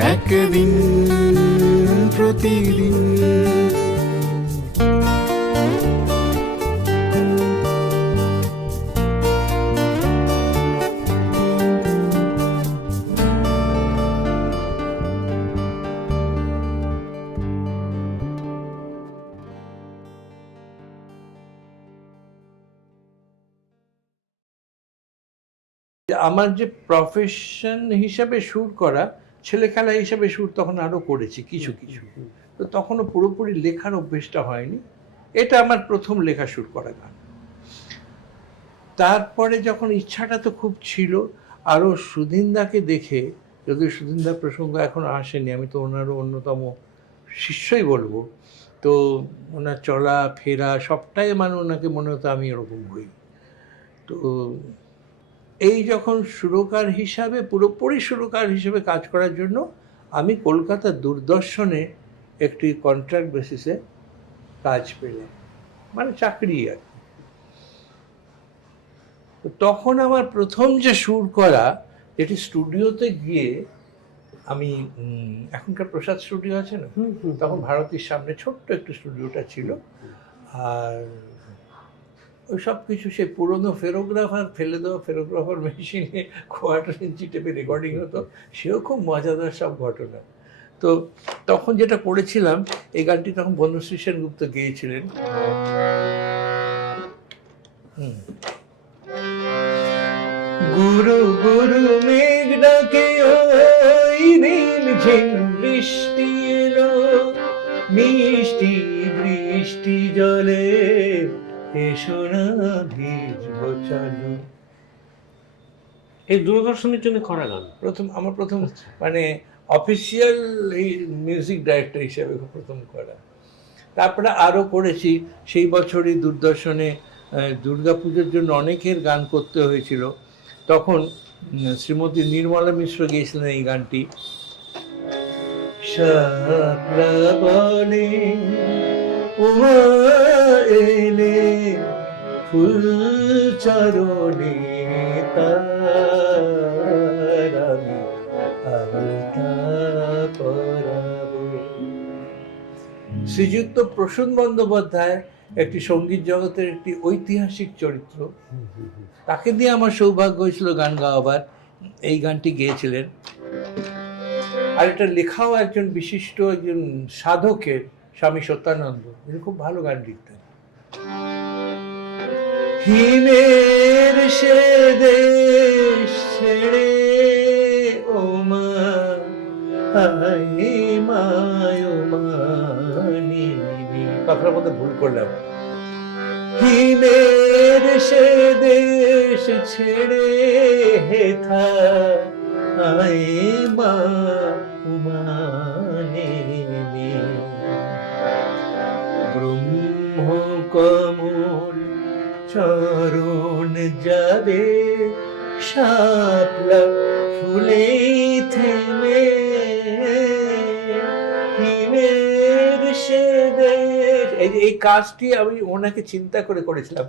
একদিন প্রতিদিন। আমার যে প্রফেশন হিসাবে সুর করা ছেলে খেলা হিসাবে সুর তখন আরও করেছি কিছু কিছু। তো তখনও পুরোপুরি লেখার অভ্যেসটা হয়নি। এটা আমার প্রথম লেখা সুর করা গান। তারপরে যখন ইচ্ছাটা তো খুব ছিল আরও সুধিন্দাকে দেখে যদিও সুধিন্দার প্রসঙ্গ এখন আসেনি আমি তো ওনারও অন্যতম শিষ্যই বলব তো ওনার চলা ফেরা সবটাই মানে ওনাকে মনে হতো আমি এরকম হই। তো এই যখন সুরকার হিসাবে পুরোপুরি সুরকার হিসেবে কাজ করার জন্য আমি কলকাতা দূরদর্শনে একটি কন্ট্রাক্ট বেসিসে কাজ পেলাম। মানে চাকরি আর তখন আমার প্রথম যে সুর করা যেটি স্টুডিওতে গিয়ে আমি এখনকার প্রসাদ স্টুডিও আছে না? তখন ভারতীর সামনে ছোট্ট একটু স্টুডিওটা ছিল। আর ওই সব কিছু সেই পুরনো ফেরোগ্রাফার, ফেলে দেওয়া ফেরোগ্রাফার মেশিনে কোয়ার্টার ইঞ্চি টেপে রেকর্ডিং হতো। সেও খুব মজাদার সব ঘটনা। তো তখন যেটা করেছিলাম, এই গানটি তখন বনশ্রী সেনগুপ্ত গেয়েছিলেন। গুরু গুরু মেঘ ডাকে নীল ঝিম বৃষ্টি এলো। মিষ্টি বৃষ্টি এসো না ভিজবো চলো এই দূরদর্শনের জন্য করা গান। প্রথম আমার প্রথম মানে অফিসিয়াল এই মিউজিক ডাইরেক্টর হিসেবে প্রথম করা। তারপরে আরও করেছি সেই বছরই দূরদর্শনে দুর্গাপুজোর জন্য অনেকের গান করতে হয়েছিল। তখন শ্রীমতী নির্মলা মিশ্র গিয়েছিলেন এই গানটি। উমা এলে ফুল চরণে। শ্রীযুক্ত প্রসূন বন্দ্যোপাধ্যায় একটি সংগীত জগতের একটি ঐতিহাসিক চরিত্র। তাকে দিয়ে আমার সৌভাগ্য হয়েছিল গান গাওয়াবার। এই গানটি গেয়েছিলেন। আর এটা লেখাও একজন বিশিষ্ট একজন সাধকের স্বামী সত্যানন্দ। তিনি খুব ভালো গান লিখতেন হিমের সে দেশ ছেড়ে ও মা কথার মধ্যে ভুল করলাম। হিমের সে দেশ ছেড়ে হেথা আই মা চরণ যাবে ফুলে থেমে। এই কাজটি আমি ওনাকে চিন্তা করে করেছিলাম।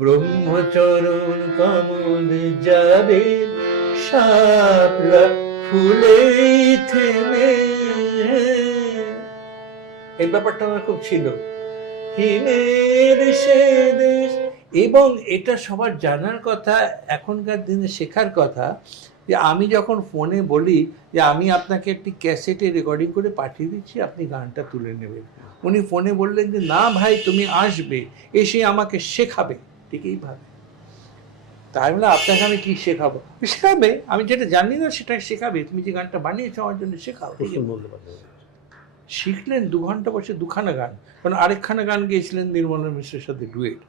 ব্রহ্মচরণ কমল যাবে, শাপলা ফুলে থেমে। এই ব্যাপারটা আমার খুব ছিল। এবং এটা সবার জানার কথা, এখনকার দিনে শেখার কথা, যে আমি যখন ফোনে বলি যে আমি আপনাকে একটি ক্যাসেটে রেকর্ডিং করে পাঠিয়ে দিচ্ছি, আপনি গানটা তুলে নেবেন। উনি ফোনে বললেন যে, না ভাই, তুমি আসবে, এসে আমাকে শেখাবে। ঠিক এইভাবে তাই বলে, আপনাকে আমি কি শেখাবো? শেখাবে, আমি যেটা জানি না সেটা শেখাবে। তুমি যে গানটা বানিয়েছো, আমার জন্য শেখাও। প্রসূন বন্দ্যোপাধ্যায়। শিখলেন দু ঘণ্টা বসে দুখানা গান। কারণ আরেকখানা গান গেয়েছিলেন নির্মলা মিশ্রের সাথে ডুয়েট।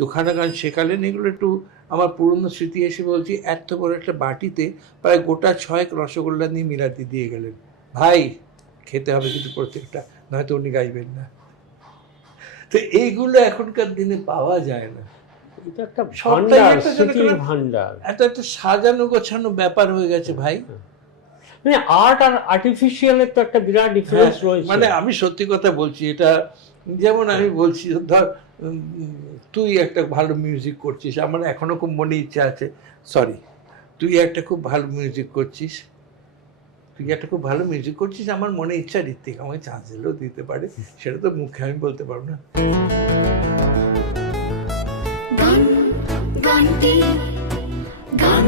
দুখানা গান শেখালেন এগুলো একটু আমার পুরনো স্মৃতি এসে বলছি এত বড় একটা বাটিতে প্রায় গোটা ছয়েক রসগোল্লা নিয়ে মিলাতি দিয়ে গেলেন। ভাই খেতে হবে কিন্তু প্রত্যেকটা নয়তো উনি গাইবেন না। তো এইগুলো এখনকার দিনে পাওয়া যায় না। এটা একটা ভান্ডার একটা এত সাজানো গোছানো ব্যাপার হয়ে গেছে ভাই। মানে আর্ট আর আর্টিফিশিয়ালের তো একটা বিরাট ডিফারেন্স হ্যাঁ, রয়েছে। মানে আমি সত্যি কথা বলছি এটা যেমন আমি বলছি ধর তুই একটা ভালো মিউজিক করছিস আমার এখনও খুব মনে ইচ্ছা আছে সরি তুই একটা খুব ভালো মিউজিক করছিস তুই একটা খুব ভালো মিউজিক করছিস আমার মনে ইচ্ছা ঋত্বিক আমাকে চান্স দিলেও দিতে পারে সেটা তো মুখে আমি বলতে পারব না। গান গানটি গান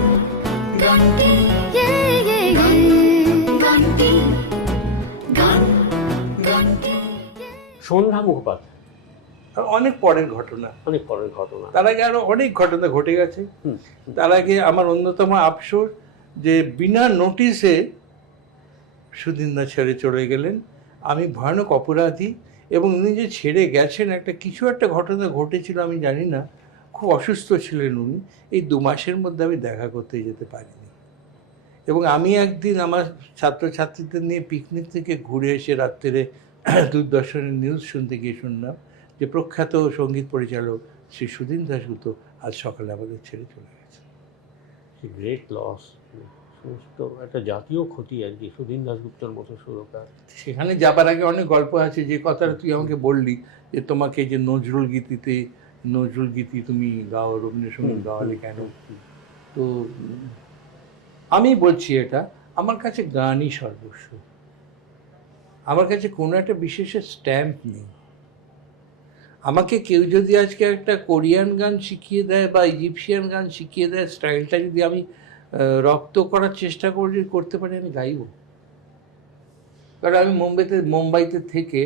গানটি। সন্ধ্যা মুখোপাধ্যায়। অনেক পরের ঘটনা। অনেক পরের ঘটনা। তার আগে আরও অনেক ঘটনা ঘটে গেছে। তার আগে আমার অন্যতম আফসোস যে বিনা নোটিশে সুদিনদা ছেড়ে চলে গেলেন। আমি ভয়ানক অপরাধী এবং উনি যে ছেড়ে গেছেন একটা কিছু একটা ঘটনা ঘটেছিল আমি জানি না। খুব অসুস্থ ছিলেন উনি। এই দু মাসের মধ্যে আমি দেখা করতে যেতে পারিনি। এবং আমি একদিন আমার ছাত্রছাত্রীদের নিয়ে পিকনিক থেকে ঘুরে এসে রাত্রে দূরদর্শনের নিউজ শুনতে গিয়ে শুনলাম যে প্রখ্যাত সংগীত পরিচালক শ্রী সুদিন দাশগুপ্ত আজ সকালে আমাদের ছেড়ে চলে গেছে গ্রেট লস সমস্ত একটা জাতীয় ক্ষতি আর কি সুধীন দাসগুপ্তর মতো সুরকার। সেখানে যাবার আগে অনেক গল্প আছে যে কথাটা তুই আমাকে বললি যে তোমাকে যে নজরুল গীতিতে নজরুল গীতি তুমি গাও রবীন্দ্রসঙ্গীত গাওয়ালে কেন। তো আমি বলছি এটা আমার কাছে গানই সর্বস্ব। আমার কাছে কোনো একটা বিশেষ স্ট্যাম্প নেই। আমাকে কেউ যদি আজকে একটা কোরিয়ান গান শিখিয়ে দেয় বা ইজিপশিয়ান গান শিখিয়ে দেয় স্টাইলটা যদি আমি রপ্ত করার চেষ্টা করি করতে পারি আমি গাইব। কারণ আমি মুম্বাইতে মুম্বাইতে থেকে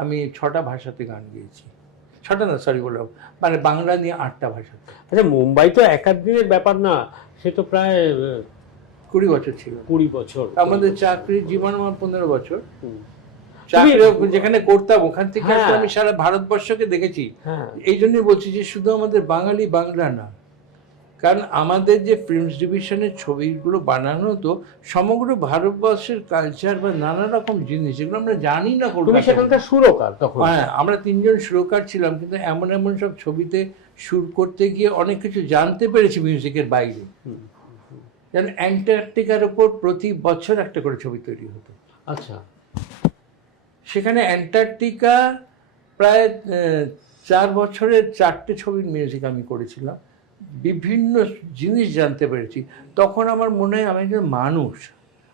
আমি ছটা ভাষাতে গান গেয়েছি। ছটা না সরি বললাম। মানে বাংলা নিয়ে আটটা ভাষা আচ্ছা মুম্বাই তো এক আধ দিনের ব্যাপার না সে তো প্রায় কুড়ি বছর ছিল। কুড়ি বছর। আমাদের চাকরির জীবন আমার পনেরো বছর। যেখানে করতাম ওখান থেকে হ্যাঁ। আমি সারা ভারতবর্ষকে দেখেছি। হ্যাঁ। এই জন্যই বলছি যে শুধু আমাদের বাঙালি বাংলা না কারণ আমাদের যে ফিল্মস ডিভিশনের ছবিগুলো বানানো হতো সমগ্র ভারতবর্ষের কালচার বা নানা রকম জিনিস এগুলো আমরা জানি না তুমি সেখানকার সুরকার তখন। হ্যাঁ আমরা তিনজন সুরকার ছিলাম কিন্তু এমন এমন সব ছবিতে শুট করতে গিয়ে অনেক কিছু জানতে পেরেছি মিউজিকের বাইরে। যেন অ্যান্টার্কটিকার ওপর প্রতি বছর একটা করে ছবি তৈরি হতো। আচ্ছা। সেখানে অ্যান্টার্কটিকা প্রায় চার বছরের চারটে ছবির মিউজিক আমি করেছিলাম। বিভিন্ন জিনিস জানতে পেরেছি। তখন আমার মনে হয় আমি একজন মানুষ।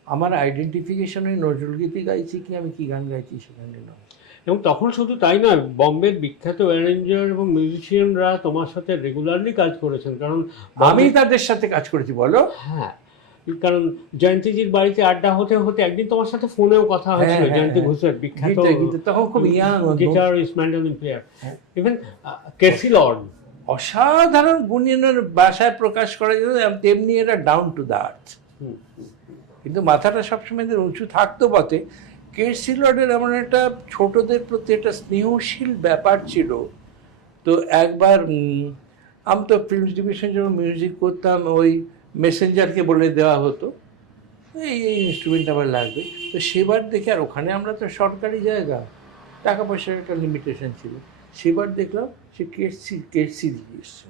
আমার আইডেন্টিফিকেশন ওই নজরুলগীতি গাইছি কি আমি কী গান গাইছি সেখানে নয়। এবং তখন শুধু তাই নয় বম্বের বিখ্যাত অ্যারেঞ্জার এবং মিউজিশিয়ানরা তোমার সাথে রেগুলারলি কাজ করেছেন। কারণ আমি তাদের সাথে কাজ করেছি বলো। হ্যাঁ কারণ জয়ন্তীজির বাড়িতে আড্ডা হতে হতে একদিন তোমার সাথে ফোনেও কথা হয়েছিল হ্যাঁ, জয়ন্তী হ্যাঁ। ঘোষের বিখ্যাত তখন খুব ইয়াং গিটার ম্যান্ডোলিন প্লেয়ার হ্যাঁ। ইভেন কেসি লর্ড অসাধারণ গুণিনের ভাষায় প্রকাশ করা যেত তেমনি এরা ডাউন টু দ্য আর্থ কিন্তু মাথাটা সবসময় এদের উঁচু থাকতো বটে। কেসি লর্ডের এমন একটা ছোটদের প্রতি একটা স্নেহশীল ব্যাপার ছিল। তো একবার আমি তো ফিল্মস ডিভিশন যখন মিউজিক করতাম ওই মেসেঞ্জারকে বলে দেওয়া হতো। এই এই ইনস্ট্রুমেন্ট আমার লাগবে। তো সেবার দেখে, আর ওখানে আমরা তো সরকারি জায়গা টাকা পয়সার একটা লিমিটেশন ছিল। সেবার দেখলাম সে কেটসি কেটসি দিয়ে এসছে।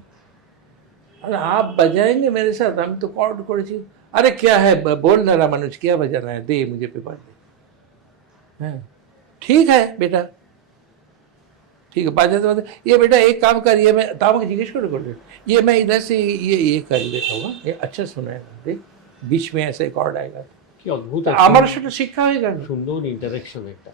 আর আপ বাজায়নি মেরে সাথ, আমি তো কর্ড করেছি। আরে কে হ্যাঁ বল না রামানুজ কে বাজানা হ্যাঁ দে, মুঝে পেপার দে। হ্যাঁ। ঠিক হ্যাঁ বেটা। ठीक है बजाते बजाते ये बेटा एक काम कर ये मैं तो আমাকে জিজ্ঞেস করে করলে ये मैं इधर से ये ये कर लेता हूँ हाँ? ये अच्छा सुनाएगा देख बीच में ऐसे कॉर्ड आएगा কি অদ্ভুত আমার সেটা শিক্ষা হয়ে গেল সুন্দর ইন্টারাকশন একটা